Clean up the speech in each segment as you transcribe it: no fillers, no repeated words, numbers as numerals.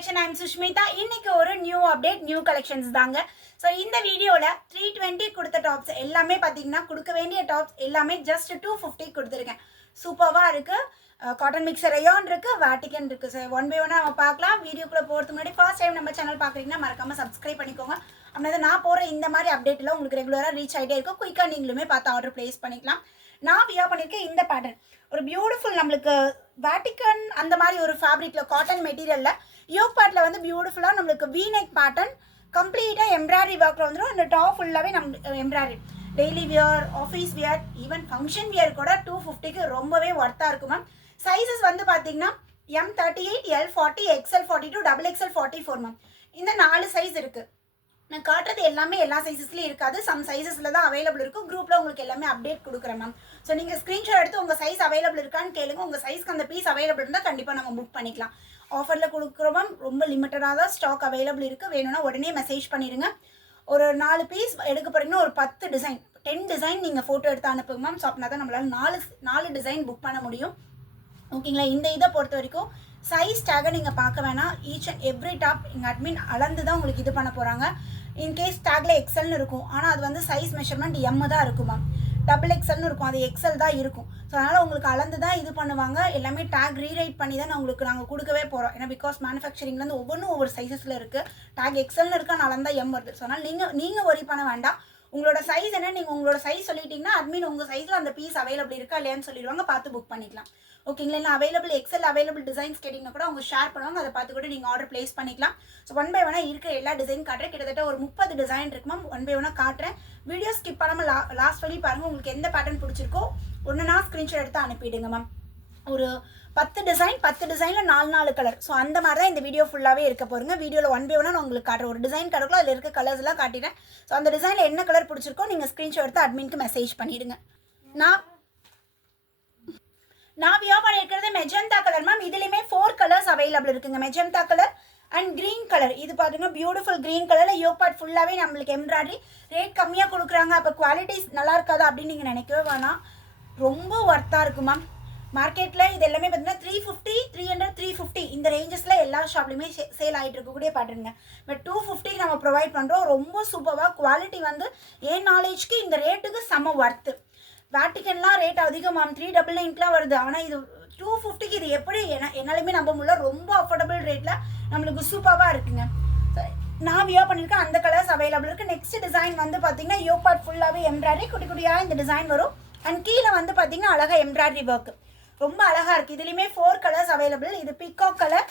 collection. I am Sushmita. இன்னைக்கு ஒரு new update new collections தாங்க. ஸோ இந்த வீடியோவில் 320 கொடுத்த டாப்ஸ் எல்லாமே பார்த்தீங்கன்னா கொடுக்க வேண்டிய டாப்ஸ் எல்லாமே ஜஸ்ட் 250 கொடுத்துருக்கேன். சூப்பராக இருக்குது. காட்டன் மிக்சர் ரயான் இருக்குது, வேட்டிகன் இருக்குது. ஸோ ஒன் பை ஒன்னாக நம்ம பார்க்கலாம். வீடியோக்குள்ளே போகிறதுக்கு முன்னாடி ஃபர்ஸ்ட் டைம் நம்ம சேனல் பார்க்குறீங்கன்னா மறக்காமல் சப்ஸ்கிரைப் பண்ணிக்கோங்க. அப்படின்னா நான் போகிற இந்த மாதிரி அப்டேட்டில் உங்களுக்கு ரெகுலராக ரீச் ஆகிட்டே இருக்கும். குயிக்காக நீங்களுமே பார்த்து ஆர்டர் ப்ளேஸ் பண்ணிக்கலாம். நான் வியர் பண்ணியிருக்கேன் இந்த பேட்டர்ன். ஒரு பியூட்டிஃபுல் நம்மளுக்கு வேட்டிகன் அந்த மாதிரி ஒரு ஃபேப்ரிக்கில் காட்டன் மெட்டீரியலில் யோக் பார்ட்டில் வந்து பியூட்டிஃபுல்லாக நம்மளுக்கு வீநெக் பேட்டர்ன் கம்ப்ளீட்டாக எம்ப்ராய்டரி ஒர்க்கில் வந்துடும். இந்த டாப் ஃபுல்லாகவே நம்ம embroidery daily wear, office wear, even function wear கூட 250க்கு ரொம்பவே ஒர்த்தாக இருக்கும் மேம். சைஸஸ் வந்து பார்த்தீங்கன்னா M38, L40, XL42, XXL 44 ma'am. இந்த 4 சைஸ் இருக்குது. நான் காட்டுறது எல்லாமே எல்லா சைஸஸ்லையும் இருக்காது. சம் சைஸஸில் தான் அவைலபிள் இருக்கும். குரூப்பில் உங்களுக்கு எல்லாமே அப்டேட் கொடுக்குறேன் மேம். ஸோ நீங்கள் ஸ்க்ரீன்ஷாட் எடுத்து உங்கள் சைஸ் அவைலபிள் இருக்கான்னு கேளுங்க. உங்கள் சைஸ்க்கு அந்த பீஸ் அவைலபிள் இருந்தால் கண்டிப்பாக நம்ம புக் பண்ணிக்கலாம். ஆஃபரில் கொடுக்குறோம் மேம். ரொம்ப லிமிட்டடாக தான் ஸ்டாக் அவைலபிள் இருக்குது. வேணும்னா உடனே மெசேஜ் பண்ணிடுங்க. ஒரு 4 பீஸ் எடுக்க போகிறீங்கன்னா ஒரு 10 டிசைன் 10 டிசைன் நீங்கள் ஃபோட்டோ எடுத்து அனுப்புங்க மேம். ஸோ அப்படின்னா தான் நம்மளால் 4 டிசைன் புக் பண்ண முடியும். ஓகேங்களா? இந்த இதை பொறுத்த வரைக்கும் சைஸ் டேகை நீங்கள் பார்க்க வேணாம். ஈச் அண்ட் எவ்ரி டாப் எங்கள் அட்மின் அளந்து தான் உங்களுக்கு இது பண்ண போகிறாங்க. இன்கேஸ் டேக்ல எக்ஸல்னு இருக்கும், ஆனால் அது வந்து சைஸ் மெஷர்மெண்ட் எம் தான் இருக்கும் மேம். XXLன்னு இருக்கும், அது எக்ஸல் தான் இருக்கும். ஸோ அதனால் உங்களுக்கு அளந்து தான் இது பண்ணுவாங்க. எல்லாமே டேக் ரீரைட் பண்ணி தான் நாங்கள் கொடுக்கவே போகிறோம். ஏன்னா பிகாஸ் மேனுஃபேக்சரிங்லேருந்து ஒவ்வொன்றும் ஒவ்வொரு சைஸஸில் இருக்குது. டேக் எக்ஸல்னு இருக்கா, அளந்தா எம் வருது. ஸோ அதனால் நீங்கள் ஒரி பண்ண வேண்டாம். உங்களோட சைஸ் என்ன, நீங்கள் உங்களோட சைஸ் சொல்லிட்டீங்கன்னா அட்மின் உங்கள் சைஸில் அந்த பீஸ் அவைலபிள் இருக்கா இல்லையான்னு சொல்லிடுவாங்க. பார்த்து புக் பண்ணிக்கலாம். ஓகேங்களா? இல்லை அவைலபிள் எக்ஸல் அவைலபிள் டிசைன்ஸ் கேட்டிங்கன்னா கூட அவங்க ஷேர் பண்ணுவாங்க. அதை பார்த்து கூட நீங்கள் ஆர்டர் ப்ளேஸ் பண்ணிக்கலாம். ஸோ ஒன் பை ஒன்னாக இருக்கிற எல்லா டிசைன் காட்டுறேன். கிட்டத்தட்ட ஒரு 30 டிசைன் இருக்கு மேம். ஒன் பை ஒன்னாக காட்டுறேன். வீடியோ ஸ்கிப் பண்ணாமல் லாஸ்ட் வழி பாருங்கள். உங்களுக்கு எந்த பேட்டர்ன் பிடிச்சிருக்கோ ஒன்றுனா ஸ்க்ரீன்ஷாட் எடுத்து அனுப்பிடுங்க மேம். ஒரு 10 டிசைனில் 4 கலர். ஸோ அந்த மாதிரி தான் இந்த வீடியோ ஃபுல்லாகவே இருக்க போகிறீங்க. வீடியோவில் ஒன் பை ஒன்னாக நான் உங்களுக்கு காட்டுறேன். ஒரு டிசைன் கிடக்கும், அதில் இருக்க கலர்ஸ் எல்லாம் காட்டிடுறேன். ஸோ அந்த டிசைனில் என்ன கலர் பிடிச்சிருக்கோ நீங்கள் ஸ்க்ரீன்ஷாட் எடுத்து அட்மினுக்கு மெசேஜ் பண்ணிவிடுங்க. நான் வியர் பண்ணியிருக்கிறது மெஜந்தா கலர் மேம். இதுலேயுமே 4 கலர்ஸ் அவைலபிள் இருக்குங்க. Magenta colour and green colour. இது பார்த்தீங்கன்னா பியூட்டிஃபுல் க்ரீன் கலரில் யோக் பார்ட் ஃபுல்லாகவே நம்மளுக்கு எம்ப்ராய்டரி ரேட் கம்மியாக கொடுக்குறாங்க. அப்போ குவாலிட்டிஸ் நல்லா இருக்காதா அப்படின்னு நீங்கள் நினைக்கவே வேணாம். ரொம்ப ஒர்த்தாக இருக்கும் மேம். மார்க்கெட்டில் இது எல்லாமே பார்த்தீங்கன்னா 350, 300, 350 இந்த ரேஞ்சஸில் எல்லா ஷாப்லையுமே சேல் ஆகிட்டு இருக்கக்கூடிய பாட்டுருங்க. பட் 250 நம்ம ப்ரொவைட் பண்ணுறோம். ரொம்ப சூப்பராக குவாலிட்டி வந்து என் நாலேஜ்க்கு இந்த ரேட்டுக்கு செம்ம ஒர்த்து. வேட்டிகன்லாம் ரேட் அதிகம் மேம். 399லாம் வருது. ஆனால் இது 250க்கு இது எப்படி என்னாலுமே நம்ப முடியல. ரொம்ப அஃபோர்டபுள் ரேட்டில் நம்மளுக்கு சூப்பராக இருக்குங்க. நான் வியர் பண்ணியிருக்கேன். அந்த கலர்ஸ் அவைலபிள் இருக்குது. நெக்ஸ்ட் டிசைன் வந்து பார்த்தீங்கன்னா யோக் பார்ட் ஃபுல்லாகவே எம்ப்ராய்டரி குட்டி குட்டியாக இந்த டிசைன் வரும். அண்ட் கீழே வந்து பார்த்தீங்கன்னா அழகாக எம்ப்ராய்டரி ஒர்க் ரொம்ப அழகாக இருக்குது. இதுலேயுமே 4 கலர்ஸ் அவைலபிள். இது பிகாக் கலர்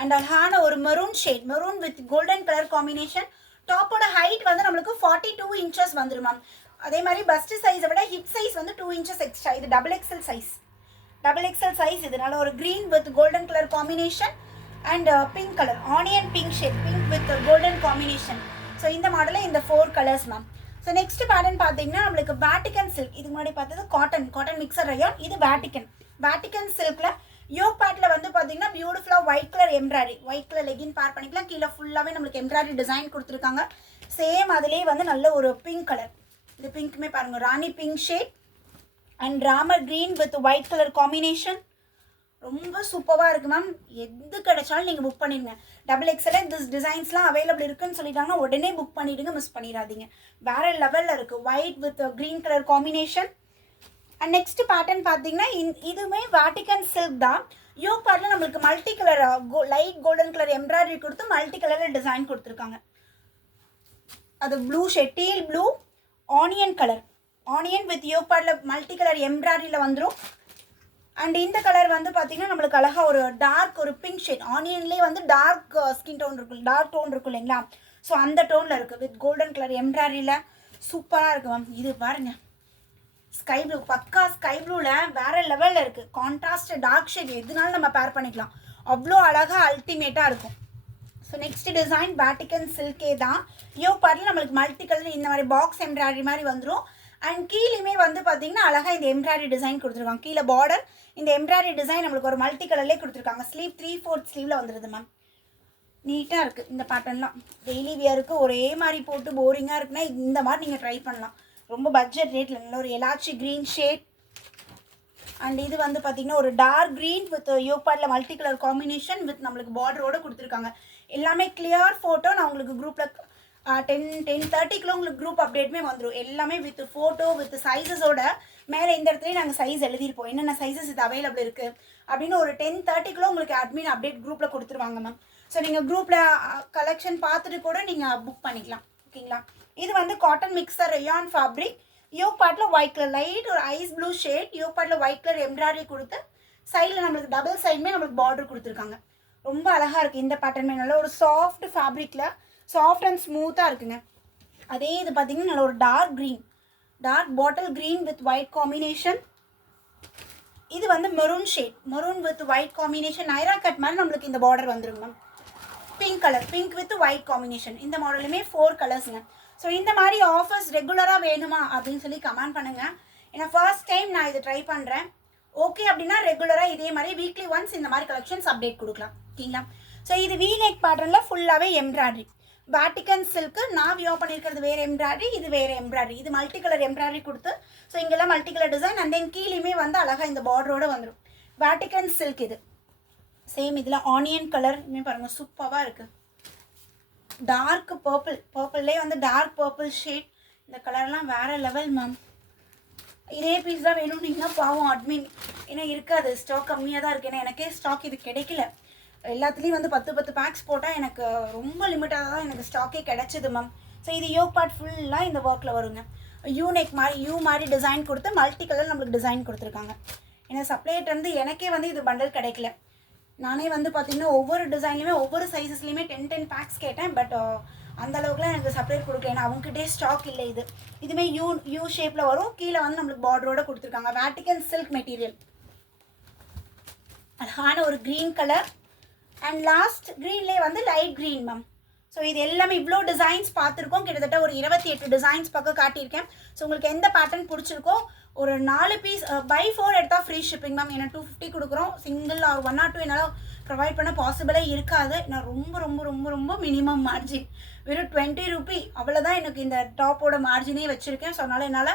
அண்ட் அழகான ஒரு maroon shade, maroon with golden colour combination. டாப்போட ஹைட் வந்து நம்மளுக்கு 42 இன்ச்சஸ் வந்துடும் மேம். அதே மாதிரி பஸ்ட் சைஸை விட ஹிப் சைஸ் வந்து 2 இன்ச்சஸ் எக்ஸ்ட்ரா. இது XXL சைஸ். இதனால ஒரு green with golden colour combination and pink colour, onion pink shade, pink with golden combination. So இந்த மாடலில் இந்த 4 colours ma'am. So next pattern பார்த்தீங்கன்னா நம்மளுக்கு வேட்டிகன் சில்க். இதுக்கு முன்னாடி பார்த்தது காட்டன் மிக்சர் ரயான். இது வேட்டிகன் சில்கில் யோக் பார்ட்டில் வந்து பார்த்தீங்கன்னா பியூட்டிஃபுல்லாக white colour embroidery, white colour legging பேர் பண்ணிக்கலாம். கீழே ஃபுல்லாகவே நம்மளுக்கு எம்ப்ராய்டரி டிசைன் கொடுத்துருக்காங்க. சேம் அதுலேயே வந்து நல்ல ஒரு பிங்க் கலர். இது பிங்க்குமே பாருங்கள், Rani pink shade and Ramar green with white colour combination. ரொம்ப சூப்பராக இருக்குது மேம். எது கிடைச்சாலும் நீங்கள் புக் பண்ணிடுங்க. XXL திஸ் டிசைன்ஸ்லாம் அவைலபிள் இருக்குன்னு சொல்லிட்டாங்கன்னா உடனே புக் பண்ணிவிடுங்க, மிஸ் பண்ணிடாதீங்க. வேறு லெவலில் இருக்குது. White with green colour combination. And next pattern பார்த்தீங்கன்னா இதுவுமே வேட்டிகன் சில்க் தான். யோக் பார்ட்டில் நம்மளுக்கு multi colour light golden colour embroidery கொடுத்து மல்டி கலரில் டிசைன் கொடுத்துருக்காங்க. அது blue shade, teal blue, onion colour, onion with yoke பார்ட்டில் மல்டி கலர் எம்ப்ராய்டரியில் வந்துடும். அண்ட் இந்த கலர் வந்து பார்த்தீங்கன்னா நம்மளுக்கு அழகாக ஒரு டார்க் ஒரு பிங்க் ஷேட், ஆனியன்லேயே வந்து டார்க் ஸ்கின் டோன் இருக்கும், டார்க் டோன் இருக்கும் இல்லைங்களா? ஸோ அந்த டோனில் இருக்குது வித் கோல்டன் கலர் எம்ப்ராய்டரியில். சூப்பராக இருக்குது மேம். இது பாருங்க, ஸ்கை ப்ளூ, பக்கா ஸ்கை ப்ளூவில் வேறு லெவலில் இருக்குது. கான்ட்ராஸ்ட் டார்க் ஷேட் எதுனாலும் நம்ம பேர் பண்ணிக்கலாம். அவ்வளோ அழகாக அல்டிமேட்டாக இருக்கும். ஸோ நெக்ஸ்ட் டிசைன் வேட்டிகன் சில்கே தான். யோக் பார்ட்டில் நம்மளுக்கு மல்டி கலர் இந்த மாதிரி பாக்ஸ் எம்ப்ராய்டரி மாதிரி வந்துடும். அண்ட் கீழேயுமே வந்து பார்த்தீங்கன்னா அழகாக இந்த எம்ப்ராய்டரி டிசைன் கொடுத்துருக்காங்க. கீழே பார்டர் இந்த எம்ப்ராய்டரி டிசைன் நம்மளுக்கு ஒரு மல்டி கலர்லேயே கொடுத்துருக்காங்க. ஸ்லீவ் 3/4 ஸ்லீவில் வந்துடுது மேம். நீட்டாக இருக்குது இந்த பேட்டர்ன்லாம். டெய்லி வியருக்கு ஒரே மாதிரி போட்டு போரிங்காக இருக்குன்னா இந்த மாதிரி நீங்கள் ட்ரை பண்ணலாம். ரொம்ப பட்ஜெட் ரேட்டில் நல்ல ஒரு எலாச்சி க்ரீன் ஷேட் அண்ட் இது வந்து பார்த்தீங்கன்னா ஒரு டார்க் க்ரீன் வித் யோக்பாட்டில் மல்டி கலர் காம்பினேஷன் வித் நம்மளுக்கு பார்டரோடு கொடுத்துருக்காங்க. எல்லாமே கிளியர் ஃபோட்டோ நான் உங்களுக்கு குரூப்பில் 10:30 உங்களுக்கு குரூப் அப்டேட்டுமே வந்துடும். எல்லாமே வித் ஃபோட்டோ வித் சைஸஸோட மேலே இந்த இடத்துலையும் நாங்கள் சைஸ் எழுதியிருப்போம், என்னென்ன சைஸஸ் இது அவைலபிள் இருக்குது அப்படின்னு. ஒரு 10:30 உங்களுக்கு அட்மின் அப்டேட் குரூப்பில் கொடுத்துருவாங்க மேம். ஸோ நீங்கள் குரூப்பில் கலெக்ஷன் பார்த்துட்டு கூட நீங்கள் புக் பண்ணிக்கலாம். ஓகேங்களா. இது வந்து cotton mixture rayon fabric. Yoke பார்ட்டில் ஒயிட் கலர் லைட் ஒரு ஐஸ் ப்ளூ ஷேட், யோக் பார்ட்டில் ஒயிட் கலர் எம்ப்ராய்டரி கொடுத்து சைடில் நம்மளுக்கு டபுள் சைடுமே நம்மளுக்கு பார்டர் கொடுத்துருக்காங்க. ரொம்ப அழகாக இருக்குது இந்த பேட்டர்னுமே. நல்ல ஒரு சாஃப்ட் ஃபேப்ரிக்கில் சாஃப்ட் அண்ட் ஸ்மூத்தாக இருக்குங்க. அதே இது பார்த்தீங்கன்னா நல்ல ஒரு dark green, dark bottle green with white combination. இது வந்து maroon shade, maroon with white combination. Naira cut மாதிரி நம்மளுக்கு இந்த பார்டர் வந்துடும் ma'am. Pink colour, pink with white combination. இந்த மாடலுமே 4 கலர்ஸுங்க. ஸோ இந்த மாதிரி ஆஃபர்ஸ் ரெகுலராக வேணுமா அப்படின்னு சொல்லி கமெண்ட் பண்ணுங்கள். ஏன்னா ஃபர்ஸ்ட் டைம் நான் இதை ட்ரை பண்ணுறேன். ஓகே அப்படின்னா ரெகுலராக இதே மாதிரி வீக்லி ஒன்ஸ் இந்த மாதிரி கலெக்ஷன்ஸ் அப்டேட் கொடுக்கலாம். ஓகேங்களா. ஸோ இது வி நெக் பேட்டர்னில் ஃபுல்லாகவே எம்ப்ராய்டரி, வாட்டிகன் சில்க்கு. நான் வியோ பண்ணியிருக்கிறது வேறு எம்ப்ராய்டரி, இது வேறு எம்ப்ராய்டரி. இது மல்டி கலர் எம்ப்ராய்டரி கொடுத்து ஸோ இங்கெல்லாம் multi colour design and then கீழேயுமே வந்து அழகாக இந்த பார்டரோடு வந்துடும். வாட்டிகன் சில்க் இது. சேம் இதில் ஆனியன் கலர் பாருங்கள் சூப்பராக இருக்குது. டார்க் பர்பிள், பர்பிள்லேயே வந்து டார்க் பர்பிள் ஷேட். இந்த கலர்லாம் வேறு லெவல் மேம். இதே பீஸ் தான் வேணும்னீங்கன்னா பாவம் அட்மின், ஏன்னா இருக்காது, ஸ்டாக் கம்மியாக தான் இருக்குது. ஏன்னா எனக்கே ஸ்டாக் இது கிடைக்கல. எல்லாத்துலேயும் வந்து 10 பேக்ஸ் போட்டால் எனக்கு ரொம்ப லிமிட்டாக தான் எனக்கு ஸ்டாக்கே கிடச்சிது மேம். ஸோ இது யோக் பார்ட் ஃபுல்லாக இந்த ஒர்க்கில் வருங்க. யூனெக் மாதிரி யூ மாதிரி டிசைன் கொடுத்து மல்டி கலர் நம்மளுக்கு டிசைன் கொடுத்துருக்காங்க. ஏன்னா சப்ளைட் வந்து எனக்கே வந்து இது பண்டல் கிடைக்கல. நானே வந்து பார்த்திங்கன்னா ஒவ்வொரு டிசைன்லையுமே ஒவ்வொரு சைஸஸ்லையுமே 10 பேக்ஸ் கேட்டேன். பட் அந்த அளவுக்குலாம் எனக்கு சப்ளைட் கொடுக்கல, ஏன்னா அவங்ககிட்டே ஸ்டாக் இல்லை. இதுவுமே யூ ஷேப்பில் வரும். கீழே வந்து நம்மளுக்கு பார்டரோடு கொடுத்துருக்காங்க. Vatican silk material. அழகான ஒரு க்ரீன் கலர் அண்ட் லாஸ்ட் க்ரீன்லேயே வந்து லைட் க்ரீன் மேம். ஸோ இது எல்லாமே இவ்வளோ டிசைன்ஸ் பார்த்துருக்கோம். கிட்டத்தட்ட ஒரு 28 டிசைன்ஸ் பக்கம் காட்டியிருக்கேன். ஸோ உங்களுக்கு எந்த பேட்டர்ன் பிடிச்சிருக்கோ ஒரு 4 பீஸ் பை 4 எடுத்தால் ஃப்ரீ ஷிப்பிங் மேம். ஏன்னா 250 கொடுக்குறோம். சிங்கிள் ஒரு 1 or 2 என்னால் ப்ரொவைட் பண்ண பாசிபிளே இருக்காது. நான் ரொம்ப ரொம்ப ரொம்ப ரொம்ப மினிமம் மார்ஜின் வெறும் 20 ரூபி அவ்வளோதான் எனக்கு இந்த டாப்போட மார்ஜினே வச்சுருக்கேன். ஸோ அதனால் என்னால்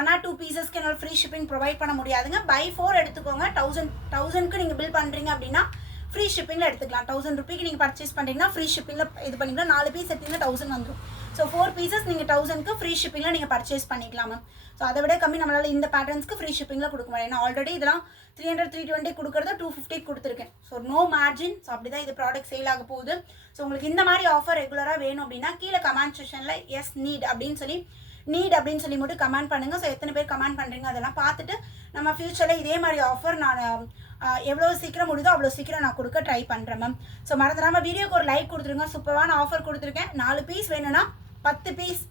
1 or 2 பீசஸ்க்கு என்னால் ஃப்ரீ ஷிப்பிங் ப்ரொவைட் பண்ண முடியாதுங்க. பை 4 எடுத்துக்கோங்க. 1000க்கு நீங்கள் பில் பண்ணுறீங்க அப்படின்னா ஃப்ரீ ஷிப்பிங்கில் எடுத்துக்கலாம். 1000 ரூபிக்கு நீங்கள் பர்ச்சேஸ் பண்ணுறீங்கன்னா ஃப்ரீ ஷிப்பிங்கில் இது பண்ணிக்கலாம். 4 பீஸ் எடுத்தீங்கன்னா 1000 வந்துடும். ஸோ 4 பீசஸ் நீங்கள் 1000க்கு ஃப்ரீ ஷிப்பிங்கில் நீங்கள் பர்ச்சேஸ் பண்ணிக்கலாம் மேம். ஸோ அதை விட கம்மி நம்மளால் இந்த பேட்டர்ன்ஸ்க்கு ஃப்ரீ ஷிப்பிங்கில் கொடுக்க முடியும். ஏன்னா ஆல்ரெடி இதெல்லாம் 300 320 கொடுக்குறத 250 கொடுத்துருக்கேன். So no margin. ஸோ அப்படி தான் இது ப்ராடக்ட் சேல் ஆக போகுது. ஸோ உங்களுக்கு இந்த மாதிரி ஆஃபர் ரெகுலராக வேணும் அப்படின்னா கீழே கமெண்ட் செக்ஷனில் எஸ் நீட் அப்படின்னு சொல்லி மட்டும் கமெண்ட் பண்ணுங்கள். ஸோ எத்தனை பேர் கமெண்ட் பண்ணுறீங்க அதெல்லாம் பார்த்துட்டு நம்ம ஃப்யூச்சரில் இதே மாதிரி ஆஃபர் நான் எவ்வளோ சீக்கிரம் முடியுதோ அவ்வளோ சீக்கிரம் நான் கொடுக்க ட்ரை பண்ணுறேன் மேம். ஸோ மறந்துடாமல் வீடியோக்கு ஒரு லைக் கொடுத்துருங்க. சூப்பரான ஆஃபர் கொடுத்துருக்கேன். 4 பீஸ் வேணும்னா 10 பீஸ்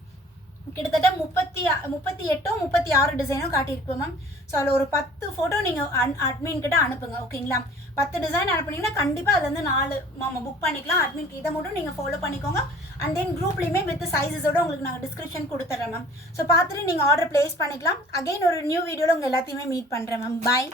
கிட்டத்தட்ட 38 36 டிசைனும் காட்டியிருப்போம் மேம். ஸோ அதில் ஒரு 10 ஃபோட்டோ நீங்கள் அட்மின் கிட்ட அனுப்புங்க. ஓகேங்களா. 10 டிசைன் அனுப்புனீங்கன்னா கண்டிப்பாக அதுலேருந்து 4 நம்ம புக் பண்ணிக்கலாம். அட்மின் இதை மட்டும் நீங்கள் ஃபாலோ பண்ணிக்கோங்க. அண்ட் தென் குரூப்லேயுமே வித் சைஸஸோடு உங்களுக்கு நாங்கள் டிஸ்கிரிப்ஷன் கொடுத்துட்றேன் மேம். ஸோ பார்த்துட்டு நீங்கள் ஆர்டர் ப்ளேஸ் பண்ணிக்கலாம். அகைன் ஒரு நியூ வீடியோவில் உங்கள் எல்லாத்தையுமே மீட் பண்ணுறேன் மேம். பாய்.